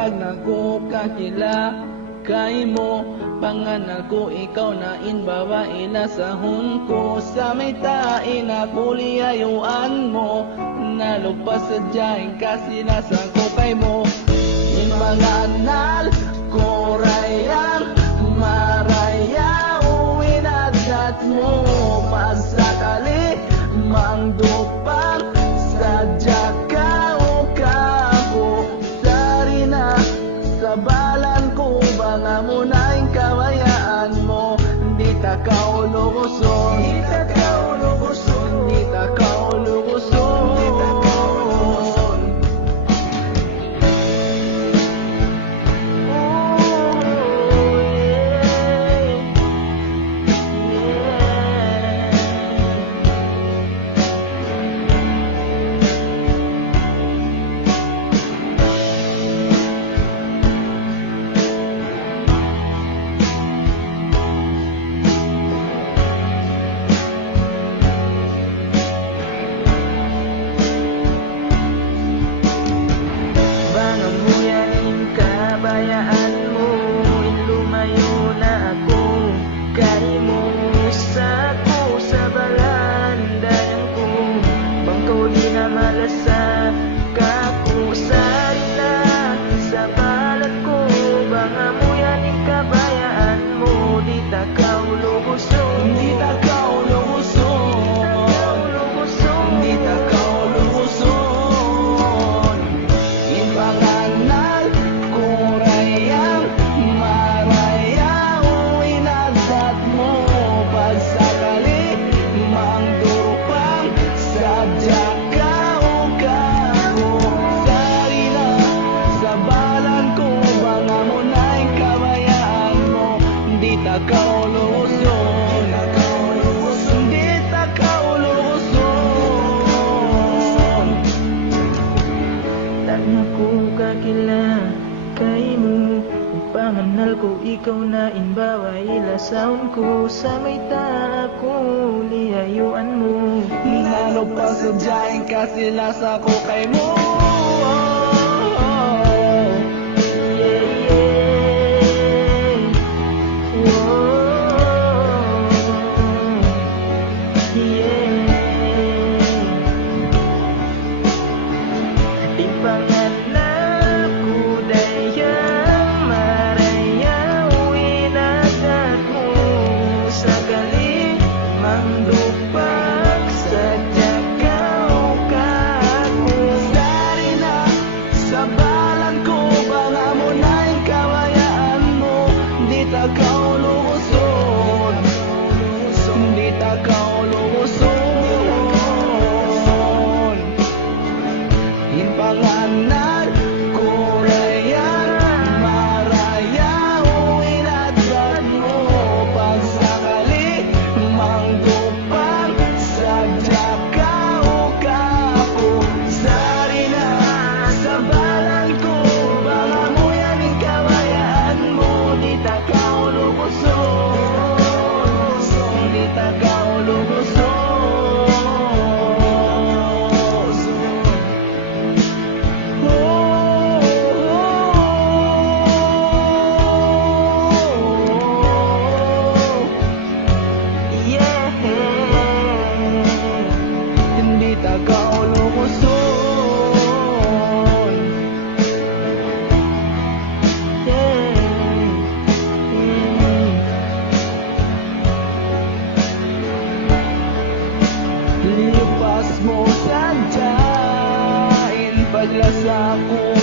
Matag na ko kakila kay mo, panganal ko ikaw na inbawa inasahon ko. Sa may tain ako liyayuan mo, nalupas sa dyain kasi nasa ko kay mo. In panganal ko rayang maraya uwin agad mo. Pagsakali mangdupang sadya ka o kako. Dari na sa balan ko banga mo na yung kawayaan mo. Di ta kauluguson, di ta kauluguson, di ta kauluguson. Kabayaan mo, lumayo na ako kay mo. Sa ko sa balandayan ko, bangko di na malasa kako. Sarila sa balat ko, banga mo yan yung kabayaan mo. Di ta kauluguson, di ta kauluguson, di ta kauluguson. Impanganal kay mo, panganal ko ikaw na inbawa ilasaon ko. Sa may tako liyayuan mo, nalupas sa dyain kasi lasa ko kay mo. Lipas mo sa dyain, paglasa ko